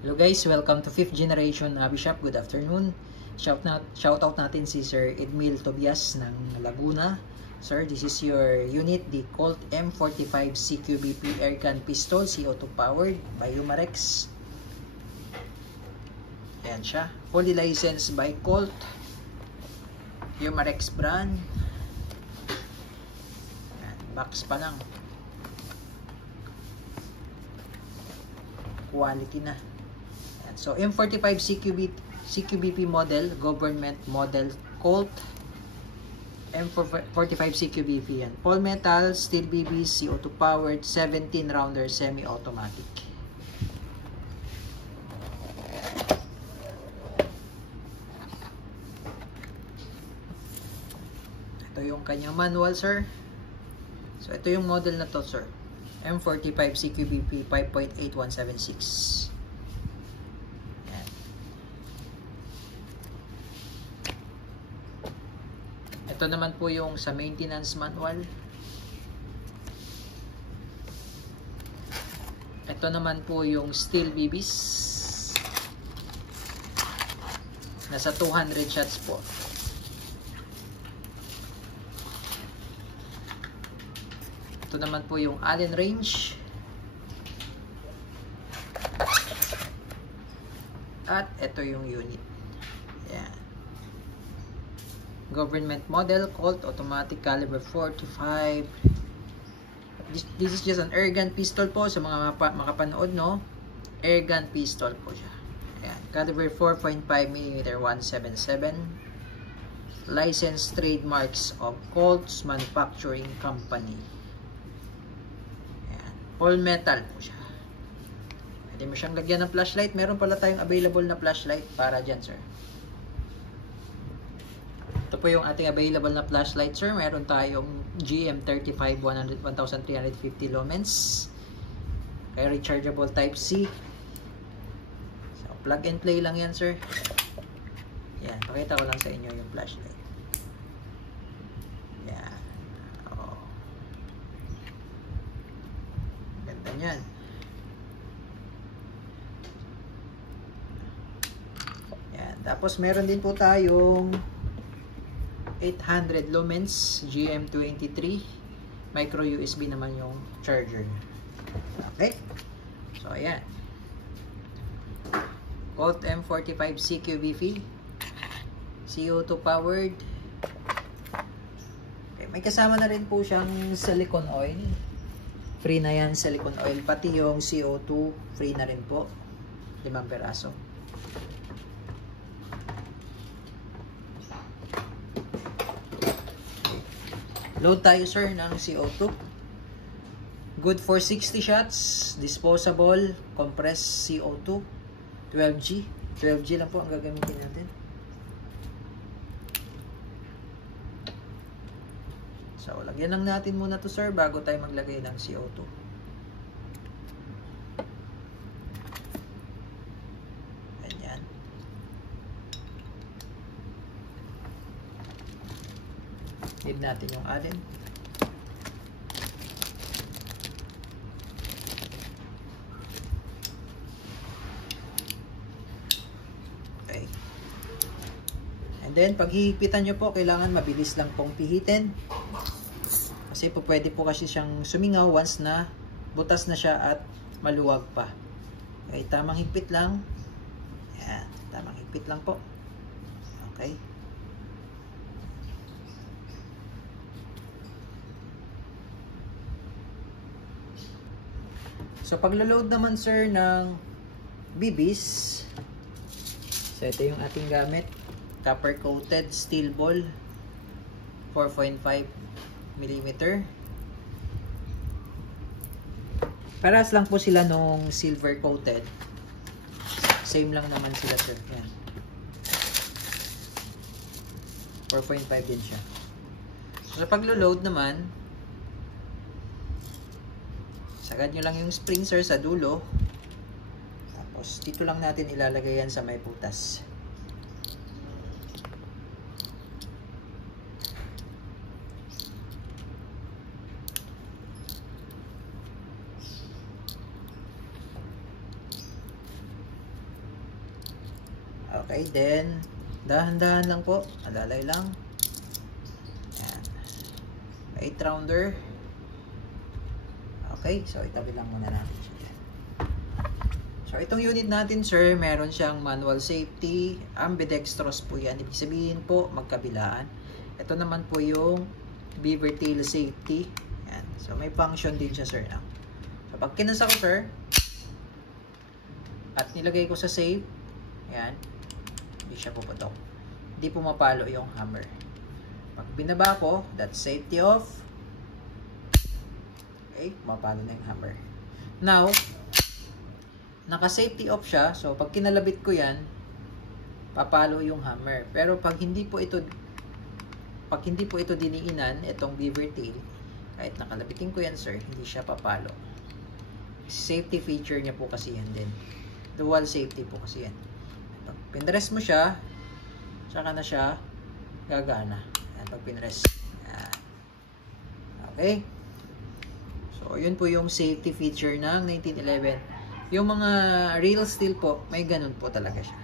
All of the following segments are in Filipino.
Hello guys, welcome to 5th generation Hobby Shop. Good afternoon. Shoutout natin si Sir Edmil Tobias ng Laguna. Sir, this is your unit, the Colt M45 CQBP Airgun Pistol, CO2 powered by Umarex. Ayan siya. Fully licensed by Colt. Umarex brand. Ayan, box pa lang. Quality na. So M45 CQBP model, government model Colt M45 CQBP yan. All metal, steel BB, CO2 powered, 17 rounder semi-automatic. Ito yung kanyang manual, sir. So ito yung model na to, sir. M45 CQBP 5.8176. Ito naman po yung sa maintenance manual. Ito naman po yung steel BBs. Nasa 200 shots po. Ito naman po yung Allen range. At ito yung unit. Ayan. Government model, Colt, automatic caliber 45. This is just an airgun pistol po sa mga makapanood, no? Airgun pistol po siya. Ayan. Caliber 4.5mm 177. License trademarks of Colt's Manufacturing Company. Ayan. All metal po siya. Pwede mo siyang lagyan ng flashlight. Meron pala tayong available na flashlight para dyan, sir. Ito po yung ating available na flashlight, sir. Meron tayong GM35 1350 lumens. Kaya rechargeable type C. So, plug and play lang yan, sir. Yan, pakita ko lang sa inyo yung flashlight. Yan. Oh. Ganda nyan. Yan. Tapos meron din po tayong 800 lumens GM23 micro USB naman yung charger. Okay, so ayan, Colt M45 CQBP CO2 powered. Okay, may kasama na rin po siyang silicone oil, free na yan silicone oil, pati yung CO2 free na rin po, 5 peraso. Load tayo, sir, ng CO2. Good for 60 shots. Disposable. Compressed CO2. 12G. 12G lang po ang gagamitin natin. So, lagyan lang natin muna to, sir, bago tayo maglagay ng CO2. Ganyan. Need natin yung Allen. Okay. And then, pag hihipitan nyo po, kailangan mabilis lang pong pihitin. Kasi po pwede po kasi siyang sumingaw once na butas na siya at maluwag pa. Okay, tamang higpit lang. Ayan, tamang higpit lang po. Okay. So, paglo-load naman, sir, ng BBs. So, ito yung ating gamit. Copper coated steel ball. 4.5mm. Paras lang po sila nung silver coated. Same lang naman sila, sir. Yan. 4.5 din siya. So, sa paglo-load naman, sagad nyo lang yung spring, sir, sa dulo. Tapos, dito lang natin ilalagay yan sa may butas. Okay, then dahan-dahan lang po, alalay lang. Ayan. 8 rounder. Okay, so itabi lang muna natin siya. So itong unit natin sir, meron siyang manual safety, ambidextrous po yan. Ibig sabihin po, magkabilaan. Ito naman po yung beaver tail safety. Ayan. So may function din siya sir. So pag kinasa ko sir, at nilagay ko sa safe, ayan, hindi siya puputok. Hindi pumapalo yung hammer. Pag binaba ko, that's safety off. Okay, pumapalo na yung hammer. Now, naka-safety off siya. So, pag kinalabit ko yan, papalo yung hammer. Pero pag hindi po ito diniinan, itong beaver tail, kahit nakalabitin ko yan sir, hindi siya papalo. Safety feature niya po kasi yan din. Dual safety po kasi yan. Pag pinrest mo siya, saka na siya gagana. Ayan, pag pinrest. Ayan. Okay. So, yun po yung safety feature ng 1911. Yung mga real steel po, may ganun po talaga siya.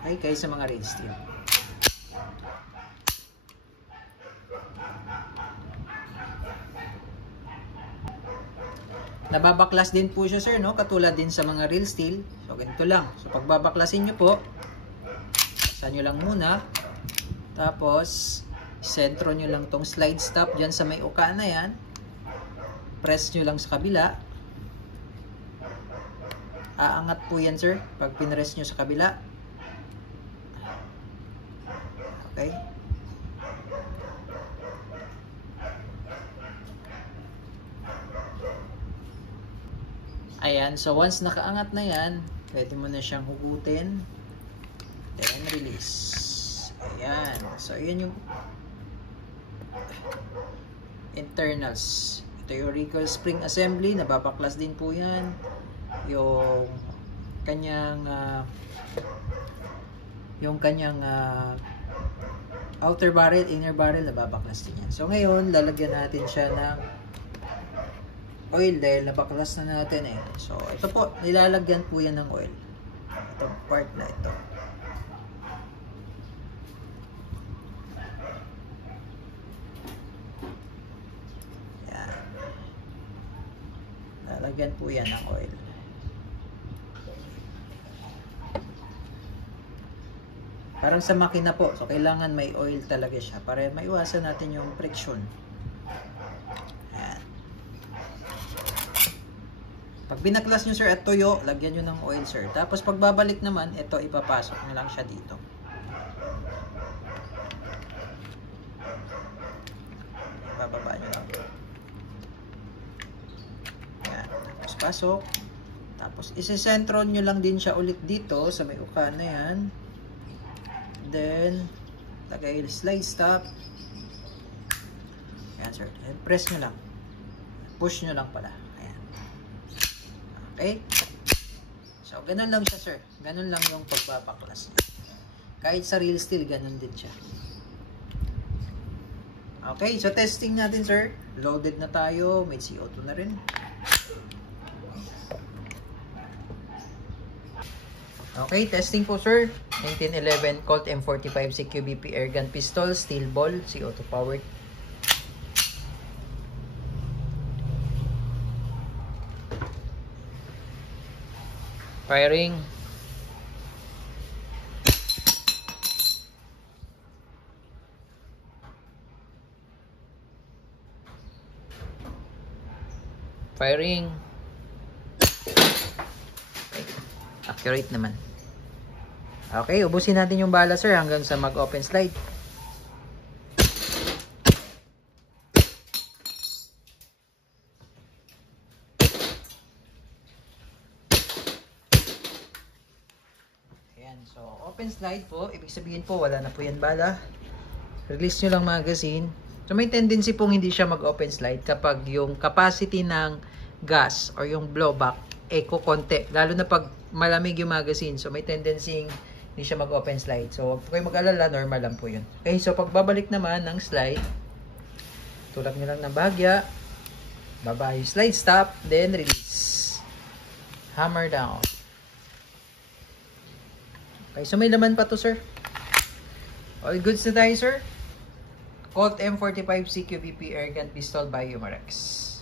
Okay, kaysa mga real steel. Nababaklas din po siya sir, no? Katulad din sa mga real steel. So, ganito lang. So, pag babaklasin nyo po, pasan nyo lang muna. Tapos, sentro nyo lang tong slide stop dyan sa may uka na yan. Press nyo lang sa kabila. Aangat po yan sir pag pinrest nyo sa kabila. Okay. Ayan, so once nakaangat na yan, pwede mo na siyang hugutin. Then release. Ayan, so yun yung internals. Ito yung recoil spring assembly, nababaklas din po yan. Yung kanyang outer barrel, inner barrel, nababaklas din yan. So ngayon, lalagyan natin siya ng oil dahil nabaklas na natin eh. So ito po, nilalagyan po yan ng oil. Itong part na ito. Yan. Lalagyan po yan ng oil. Parang sa makina po, so kailangan may oil talaga siya para maiwasan natin yung friction. Ayan. Pag binaklas nyo sir at tuyo, lagyan nyo ng oil sir. Tapos pag babalik naman, ito ipapasok nyo lang siya dito. Ibababa nyo lang. Ayan. Tapos pasok. Tapos isisentron nyo lang din siya ulit dito sa may uka na yan. Then, lagay slide stop. Ayan sir. And press nyo lang. Push nyo lang pala. Ayan. Okay. So, ganun lang siya sir. Ganun lang yung pagbabaklas niya. Kahit sa real steel, ganun din siya. Okay. So, testing natin sir. Loaded na tayo. May CO2 na rin. Okay, testing po sir. 1911 Colt M45 CQBP airgun pistol, steel ball, CO2 powered. Firing. Firing. Accurate naman. Okay, ubusin natin yung bala sir hanggang sa mag-open slide. Ayan, so open slide po, ibig sabihin po wala na po yan bala. Release nyo lang magazine. So may tendency pong hindi siya mag-open slide kapag yung capacity ng gas or yung blowback konti. Lalo na pag malamig yung magazine. So may tendency hindi siya mag-open slide. So huwag po kayo mag-alala, normal lang po yun. Okay, so pagbabalik naman ng slide, tulak nyo lang ng bahagya, baba yung slide stop, then release. Hammer down. Okay, so may laman pa to, sir. All goods na tayo, sir. Colt M45 CQBP Airgun Pistol by Umarex.